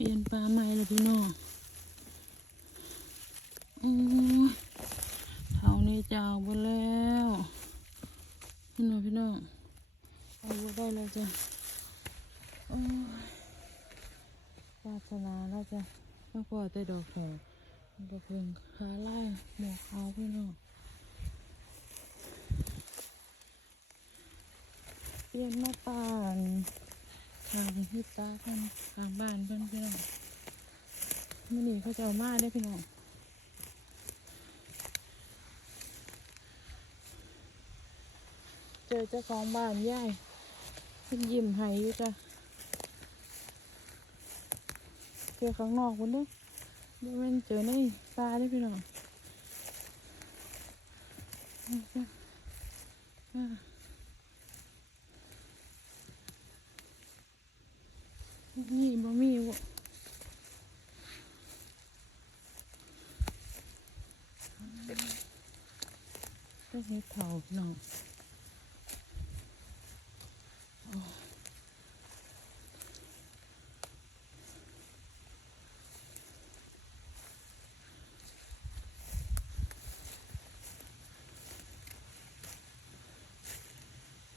เปลี่ยนปลาใหม่เลยพี่น้องโอ้ยเท่านี้จะเอาไปแล้วพี่น้องพี่น้องเอาไปได้แล้วจ้ะโอ้ยปรารถนาแล้วจ้ะแล้วก็แต่ดอกแขกดอกเพิ่งขาไล่หมวกขาวพี่น้องเปลี่ยนมาป่าน ทางที่ตาข้างทางบ้านเพื่อนพี่น้องมื่อนี้เขาจะเอามาได้พี่น้องเจอเจ้าของบ้านยายเพิ่นยิ้มให้อยู่จ้ะเจอข้างนอกคนเด้อบ่แม่นเจอในตาได้พี่น้องเอาจ้ะอ่านี่บ่มีบ่ ต้องเฮ็ดเผาพี่น้อง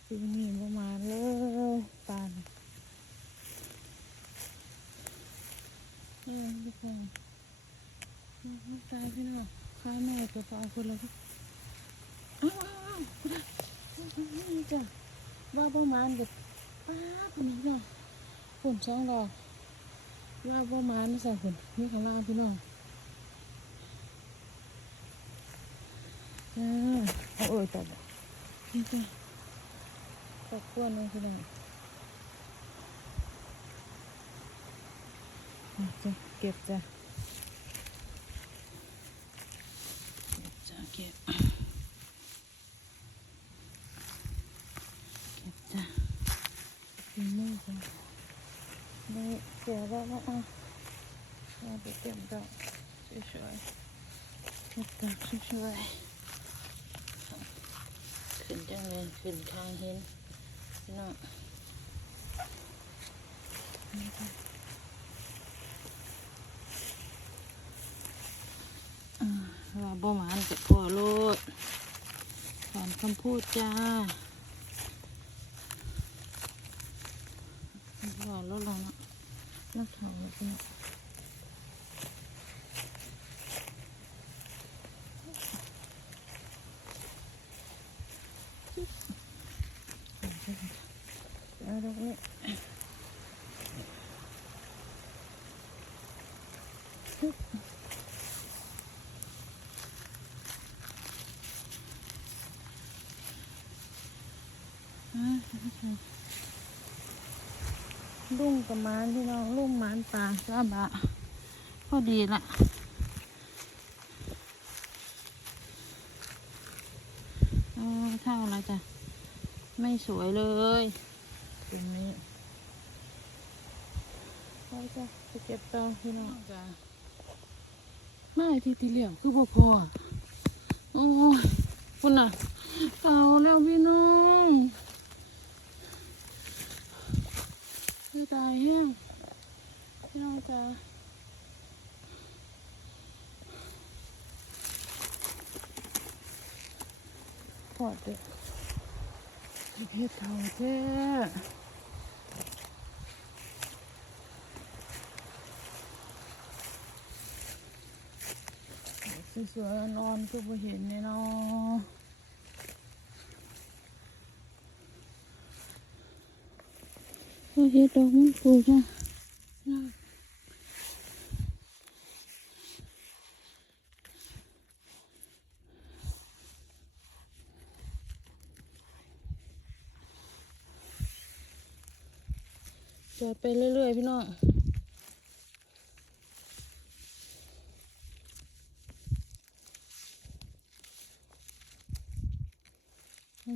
ปีนี้ประมาณเลยปานนี่ทุกคนตายพี่น้องข้าแม่กับปลาคนละพี่อ้าวอ้าวอ้าวคุณอะนี่ จ้ะว่าประมาณกับป้าคนนี้เนาะฝนช่องดอกว่าประมาณนี่ใส่ฝนนี่ข้างล่างพี่น้องจ้าเอาเอ่ยตัดนี่จ้ะตกก้วนเลยพี่น้องจ้ะเก็บจ้ะเก็บจ้ะเก็บเก็บจ้ะเป็นมือจ้ะได้เสียแล้วนะอะเราไปเก็บดอกสวยๆเก็บดอกสวยๆขึ้นจังเลยขึ้นทางเห็นพี่น้องอ่าว่าบ่หมานกับพ่อโลดถอนคำพูดจ้าพ่อลดลงแล้ว แล้วถอนแล้วพี่น้องเอาดอกนี้อ่าลุงกับหมานพี่น้องลุงหมานป่าสาบะพอดีละเออเท่าไรจ้ะ ไม่สวยเลยตรงนี้ไปจ้ะไปเก็บต่อพี่น้องจ้ะไม่ที่ที่เหลี่ยมคือบ่พอโอ้ยคุณน่ะเก่าแล้วพี่น้องจะ ตายแห้งพี่น้องจ้ะปอดเด็กเพชรเท่าแท้สวยๆนอนก็บ่เห็นเนี่ยเนาะ เฮ็ดดอกมันปลูกจ้ะจอดไปเรื่อยๆพี่น้อง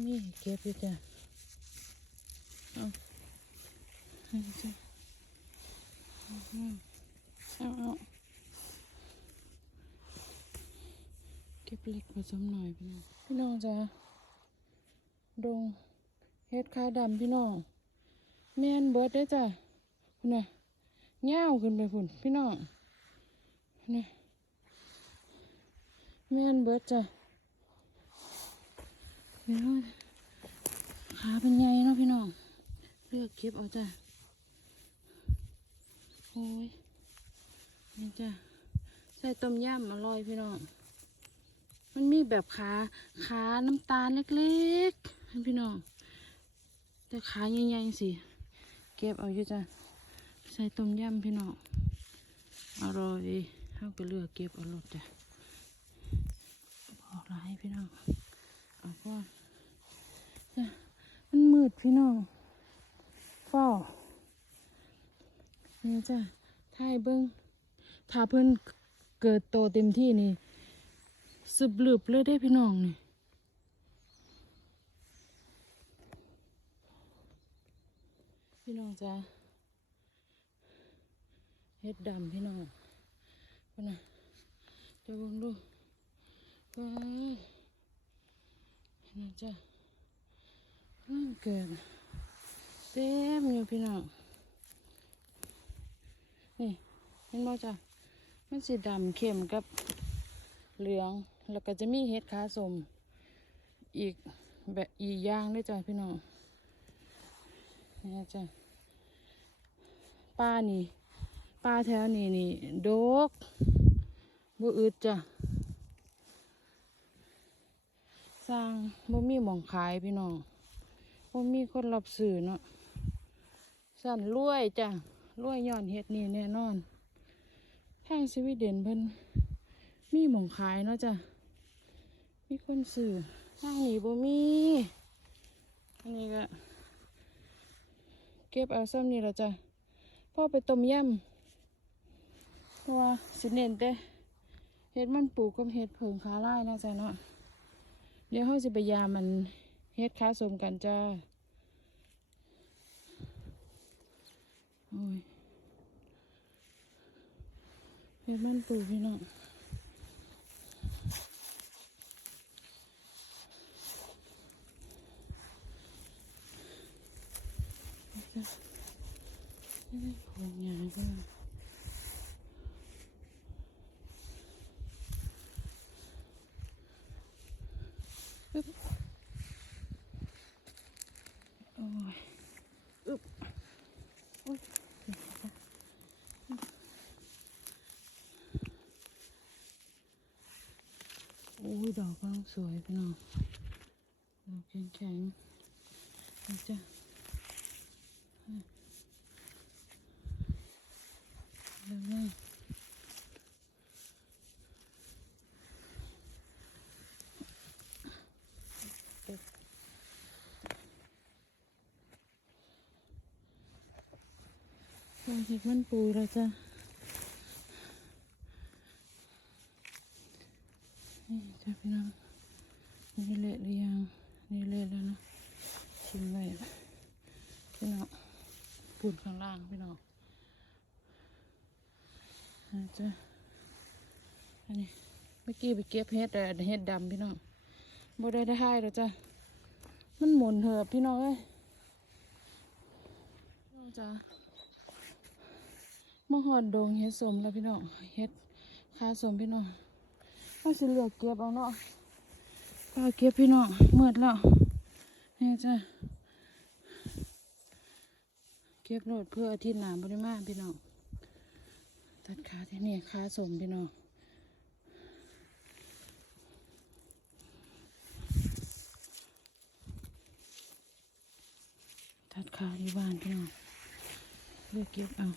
นี่เก็บอยู่จ้ะเอา เอาเอาเก็บเล็กผสมหน่อยพี่น้องพี่น้องจ้ะดงเฮ็ดขาดำพี่น้องแม่นเบิดได้จ้ะคุณน่ะเง่าวขึ้นไปพุ่นพี่น้องนี่แม่นเบิดจ้ะเดี๋ยวขาเป็นไงเนาะพี่น้องเลือกเก็บเอาจ้ะ โอ้ยนี่จ้ะใส่ต้มยำอร่อยพี่น้อง มันมีแบบขาขาน้ำตาลเล็กๆให้พี่น้อง แต่ขาใหญ่ๆสิเก็บเอาอยู่จ้ะใส่ต้มยำพี่น้องอร่อยเท่ากับเลือกเก็บเอารสจ้ะบอกลายพี่น้องเอาก่อนจ้ะมันมืดพี่น้องเฝ้า นี่จ้ะถ่ายเบิ้งถ้าเพิ่นเกิดโตเต็มที่นี่สึบหลืบเลยได้พี่น้องนี่พี่น้องจ้าเฮ็ดดำพี่น้องพนนะจะเบิ่งดูว้านี่จ้าเริ่มเกิดเต็มอยู่พี่น้อง นี่เห็นบ่จ้ะมันสีดำเข้มกับเหลือง แล้วก็จะมีเห็ดขาสมอีกแบบอีกอย่างด้วยจ้ะพี่น้องนี่จ้ะป้านี่ป้าแถวนี้นี่โดกบ่อึดจ้ะสร้างบ่มีหมองขายพี่น้องบ่มีคนรับซื้อเนาะสั่นรวยจ้ะ รวยย้อนเฮ็ดนี่แน่นอนแพงสวีเดนเพิ่นมีหมองขายเนาะจ้ะมีคนซื้อทางนี้บ่มีอันนี้ก็เก็บเอาซ้ำนี่แหละจ้ะพ่อไปต้มยำเพราะว่าสิเน้นแต่เฮ็ดมันปลูกกับเฮ็ดเผิงขาไลายเนาะจ้ะเนาะเดี๋ยวเขาสิไปยามมันเฮ็ดค้าสมกันจ้า โอ้ย เฮ็ดมันปลูกพี่น้องจ้ะไม่ได้ของยาก็อึ๊บโอ้ยอึ๊บโอ้ยเดี๋ยวนะโอ้ยดอกกำลัง สวยพี่น้องดอกแข็งๆนี่จ้ะเร็วเลยลองเห็ดมันปูแล้วจ้ะนี่จ้ะพี่น้อง นี่เละหรือยัง นี่เละแล้วนะชิมไว้พี่น้องปูนข้างล่างพี่น้องอาจจะอันนี้เมื่อกี้ไปเก็บเห็ดแต่เห็ดดำพี่น้องบ่ได้ได้ให้หรอกจ้ะมันหมุนเถอะพี่น้องเอ้ยพี่น้องจ้ะมาหอดดงเห็ดสมแล้วพี่น้องเห็ดคาสมพี่น้องเอาสิเหลือกเก็บเอาเนาะ เก็บพี่น้องเมื่อแล้วนี่จ้ะเก็บโหลดเพื่ออาทิตย์หนาบริมาพี่น้องตัดขาที่นี่ขาสมพี่น้องตัดขาที่บ้านพี่น้องเลือกเก็บเอา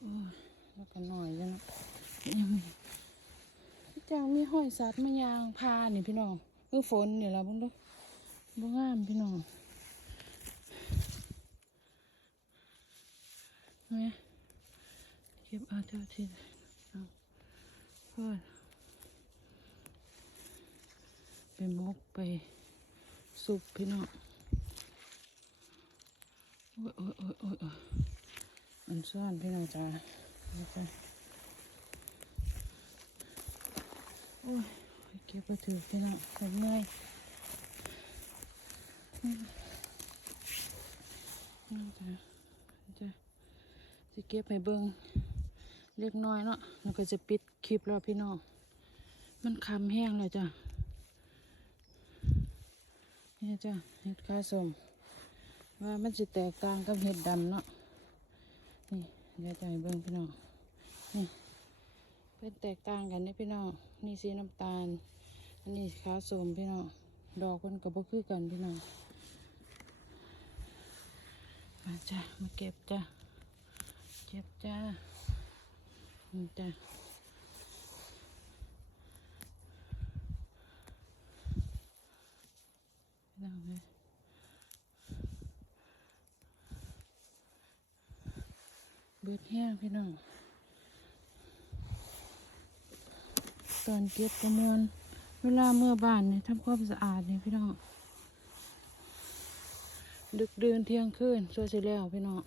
โอ้ย แล้วก็หน่อยแล้วนะยังมีจังมีห้อยสัตว์มายางพานี่พี่น้องคือฝนเนี่ละเบุ้งดูบ่งงามพี่น้องแม่เก็บเอาเท่าที่เอาเพื่อนไปมกไปสุกพี่น้องโอ้ยโอ้ยโอ้ยโอ้ยโอ้ยมันซ่อนพี่น้องจ้า โอ้ยเก็บไปถือพี่น้องทำเมื่อยน่าจะจะเก็บให้เบิ่งเล็กน้อยเนาะแล้วก็จะปิดคลิปแล้วพี่น้อง มันคำแห้งเลยจ้ะนี่จ้ะเห็ดข้าสมว่ามันจะแตกต่างกับเห็ดดำเนาะนี่เดี๋ยวจะให้เบิ่งพี่น้อง นี่เป็นแตกต่างกันนี่พี่น้องนี่สีน้ำตาล อันนี้ขาวสมพี่น้องดอกมันก็บ่คือกันพี่น้องมาจ้ะมาเก็บจ้ะเก็บจ้าจ้ะพี่น้องเลยเบิดแห้งพี่น้อง ตอนเก็บกระมวลเวลาเมื่อบ้านเนี่ยทำความสะอาดเนี่ยพี่น้องดึกเดินเที่ยงคืนช่วยสิแล้วพี่น้อง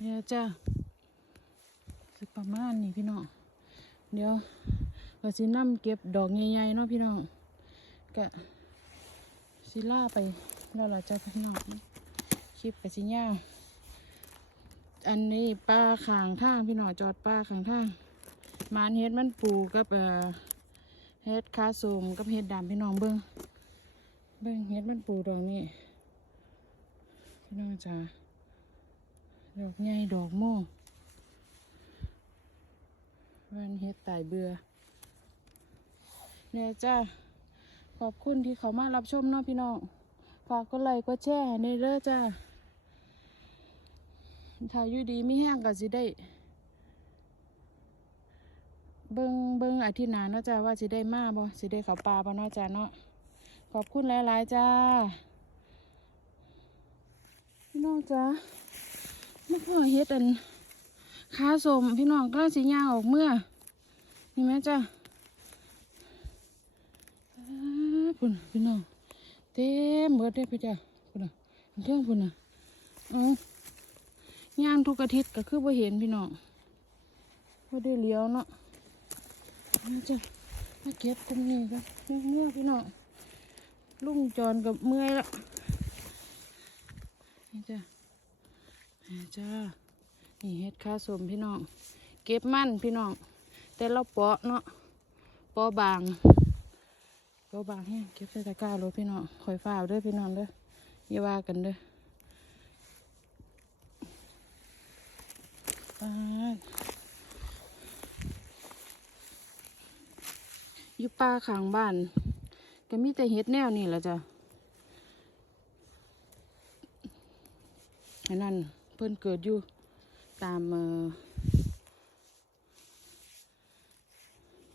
เนี่ยจ้าสิประมาณนี้พี่น้องเดี๋ยวก็สินํเก็บดอกใหญ่ๆเนาะพี่น้องก็สิล่าไปแล้วเราจะพี่น้องคลิปไปสิย่าอันนี้ปลาขางทางพี่น้องจอดปลาขางทาง มานเฮ็ดมันปูกับเอ่อเฮ็ดคาโสมกับเฮ็ดดำพี่น้องเบิ้งเบิ้งเฮ็ดมันปูดอกนี้พี่น้องจ้าดอกใหญ่ดอกโม่วันเฮ็ดตายเบื่อเนี่ยจ้าขอบคุณที่เขามารับชมเนาะพี่น้องฝากกดไลค์กดแชร์ในเด้อจ้าถ้าอยู่ดีไม่แห้งก็สิได้ เบิงเบิงอาทิตย์หน้าเนาะจ้าว่าสิได้มาบ่สิได้เขาปลาบ่เนาะจ้าเนาะขอบคุณหลายๆจ้าพี่น้องจ้าไม่พอเฮ็ดอันค้าสมพี่น้องก็สิย่างออกเมื่อนี่ไหมจ้าพุ่นพี่น้องเต็มเบิดได้อพี่จ้าพุ่นน่ะเรื่องพุ่นน่ะเอย่างทุกอาทิตย์ก็คือบ่เห็นพี่น้องบ่ได้เลี้ยวเนาะ มาจ้ะมาเก็บตรงนี้กันเมื่อยๆพี่น้องลุงจอนกับเมื่อยแล้วนี่จ้ะนี่จ้านี่เฮ็ดข้าวสมพี่น้อง เก็บมั่นพี่น้อง แต่เราเปาะเนาะเปาะบางก็บางแห้งเก็บใส่ตะกร้ารถพี่น้องคอยฝ้าเด้อพี่น้องเด้ออย่าว่ากันเด้อปาดอ ยู่ป่าข้างบ้าน ก็มีแต่เห็ดแนวนี่แหละจ้ะอันนั้นเพิ่นเกิดอยู่ตามเอ่อ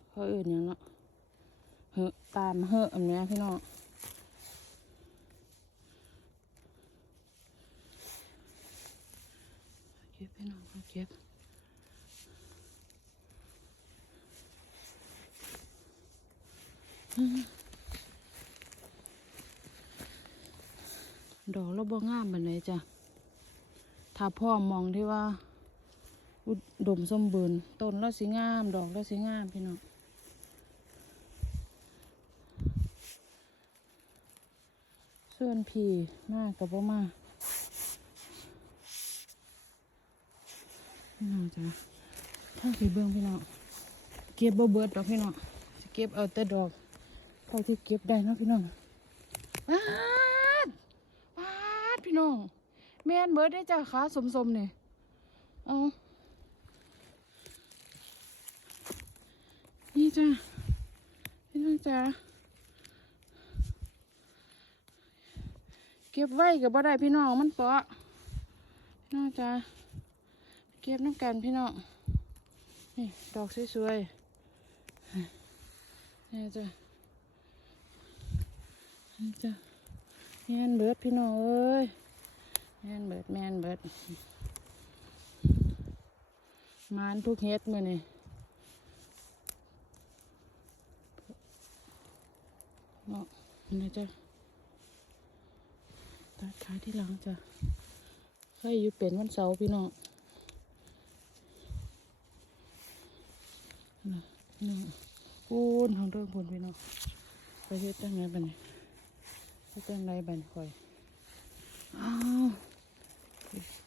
เขาอื่นยังเนาะเหอะตามเหอะอันเนี้ยพี่น้องเก็บพี่น้องเอาเก็บอืม ดอกเราบ่งามบันไดจ้ะ ถ้าพ่อมองที่ว่า อุดมสมบูรณ์ต้นเราสิงาม ดอกเราสิงามพี่น้องส่วนพีมากกับบ่มาพี่น้องจ้ะถ้าพี่เบิ้งพี่น้องเก็บบ่เบิดดอกพี่น้องเก็บเอาแต่ดอกาที่เก็บได้นะพี่น้องปาดปาดพี่น้อง แม่นเบิร์ดได้จ้ะขาสมๆเนี่ยเอานี่จ้ะพี่น้องจ้ะเก็บไว้กับบ่ได้พี่น้องมันเปาะพี่น้องจ้าเก็บน้ำกันพี่น้องนี่ดอกสวยๆนี่จ้ะ จ้ะแมนเบิดพี่น้องเอ้ยแมนเบิดแมนเบิดมานทุกเฮ็ดมือนี่เนาะนี่จ้ะตัดขาที่หลังจ้ะใครอยู่เป็นวันเสาร์พี่น้องนะพี่น้องปูนของเรื่องปูนพี่น้องไปเฮ็ดจังไงบัดนี้ จะจังไรบันคอยอ้าว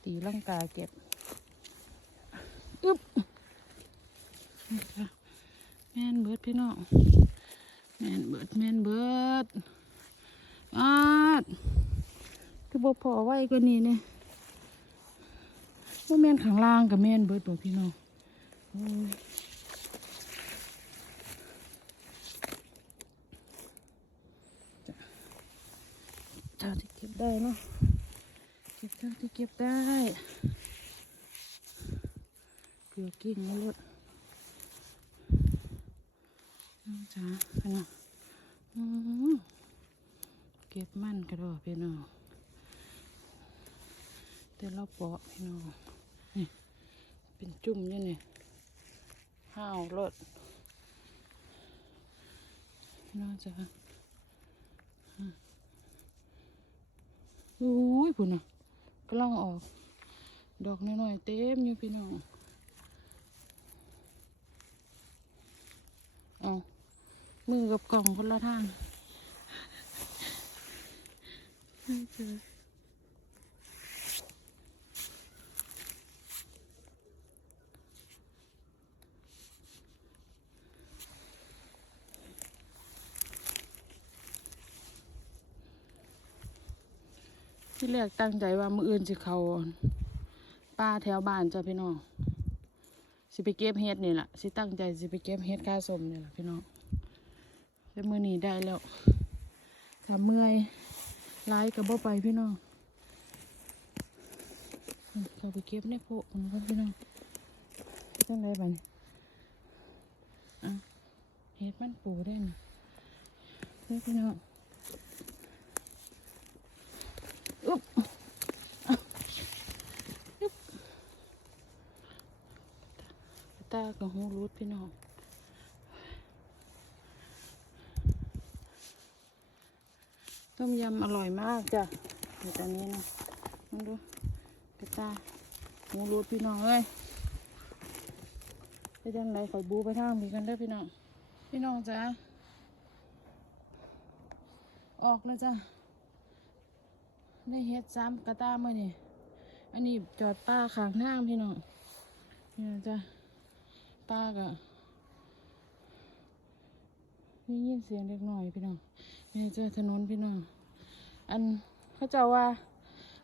ตีร่างกายเก็บอึ๊บแม่นเบิดพี่น้องแม่นเบิดแม่นเบิดอาดคือบ่พอไว้กว่านี้เนี่ยบ่แม่นข้างล่างกับแม่นเบิดบ่พี่น้องโอ้ย เก็บได้เนาะเก็บเท่าที่เก็บได้เกลือกิ้งมาลดน้องจ๋าขนาดอืมเก็บมั่นกระโดดพี่น้องแต่เราเปาะพี่น้องนี่เป็นจุ่มอยู่นี่ห้าวรถพี่น้องจ๋า ยพุ่นน่ะกำลังออก ดอกน้อยๆเต็มอยู่พี่น้องเอามือกับกล่องคนละทางไม่เจอ ที่แรกตั้งใจว่ามืออื่นสิเขาป้าแถวบ้านจ้ะพี่น้องสิไปเก็บเห็ดนี่แหละสิตั้งใจสิไปเก็บเห็ดข้าสมนี่แหละพี่น้องแต่มือนี้ได้แล้วถ้าเมื่อยไล่กับบ่ไปพี่น้องเขาไปเก็บในโพะของเขาพี่น้องจังไรบ้านี่อะเห็ดมันปูได้นี่เด้พี่น้อง อุ๊บอะอุ๊บตากับหูรูดพี่น้องต้มยำอร่อยมากจ้ะเดี๋ยวตอนนี้นะมาดูกระตาหมูรูดพี่น้องเอ้ยไปจังไรขอยบูไปทางมีกันเด้อพี่น้อง พี่น้องจ้ะออกแล้วจ้ะ ได้เฮ็ดซ้ำกระตาเมื่อนี่อันนี้จอดป้าขางทางพี่น้องนี่นะจ้ะป้าก็ได้ยินเสียงเล็กหน้อยพี่น้องนี่เจอถนนพี่น้องอันเขาเจ้าว่า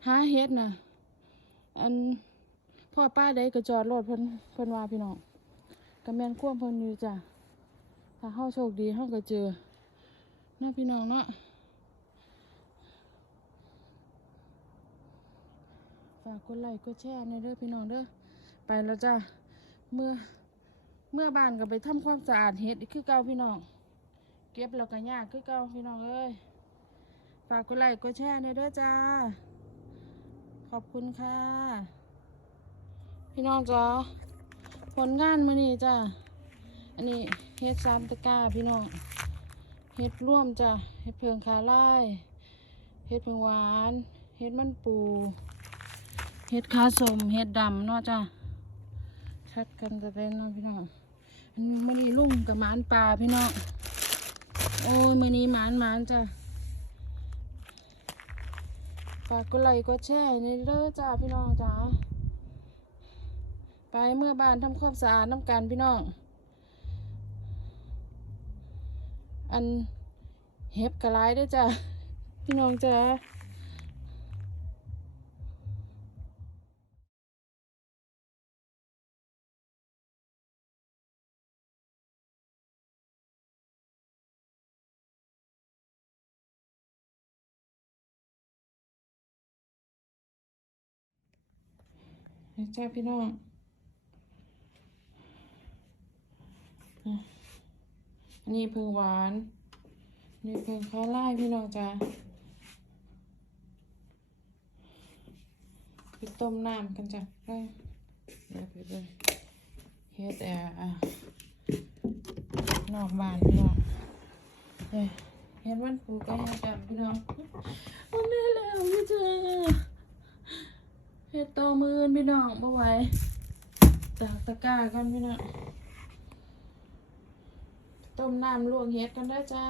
หาเฮ็ดนะอันพ่อป้าใดก็จอดรถเพิ่นเพิ่นว่าพี่น้องก็แมนควมเพิ่นอยู่จ้ะถ้าเฮาโชคดีเฮาก็เจอเนาะพี่น้องเนาะ ฝากกดไลค์กดแชร์ในเด้อพี่น้องเด้อไปแล้วจ้ะเมื่อเมื่อบ้านก็ไปทำความสะอาดเฮ็ดอีกคือเก่าพี่น้อง เก็บแล้วก็ยากคือเก่าพี่น้องเอ้ยฝากกดไลค์กดแชร์ในเด้อจ้า ขอบคุณค่ะ พี่น้องจ้าผลงานมื้อนี้จ้าอันนี้เฮ็ดซามตะก้าพี่น้องเฮ็ดร่วมจ้าเฮ็ดเพิงขาไล่เฮ็ดเพิงหวาน เฮ็ดมันปู เฮ็ดขาสมเฮ็ดดำเนาะจ้าชัดกันจะเป็นเนาะพี่น้องอันนี้มื้อนี้ลุงกับหมานปลาพี่น้องโอ้ยมือนี้หมานหมานจ้ะฝากกดไลค์กดแชร์ในเด้อจ้าพี่น้องจ้าไปเมื่อบ้านทำความสะอาดน้ำกันพี่น้อง อันเห็บกระไรเด้วยจ้ะพี่น้องจ้า นี่จ้าพี่น้องอันนี้เพิงหวานนี่เพิงข้าไล่พี่น้องจ้าไปต้มน้ำกันจ้ะไปเดี๋ยวไปเบิ่งเฮ็ดแอร์นอกบ้านพี่น้องเฮ้ยเฮ็ดวันปูกก็เฮ็ดแบบพี่น้องวันนี้แล้วพี่จ้า เฮ็ดโตมือน พี่น้องบ่ไหวตากตะกร้ากันพี่น้องต้มน้ำลวกเฮ็ดกันได้จ้า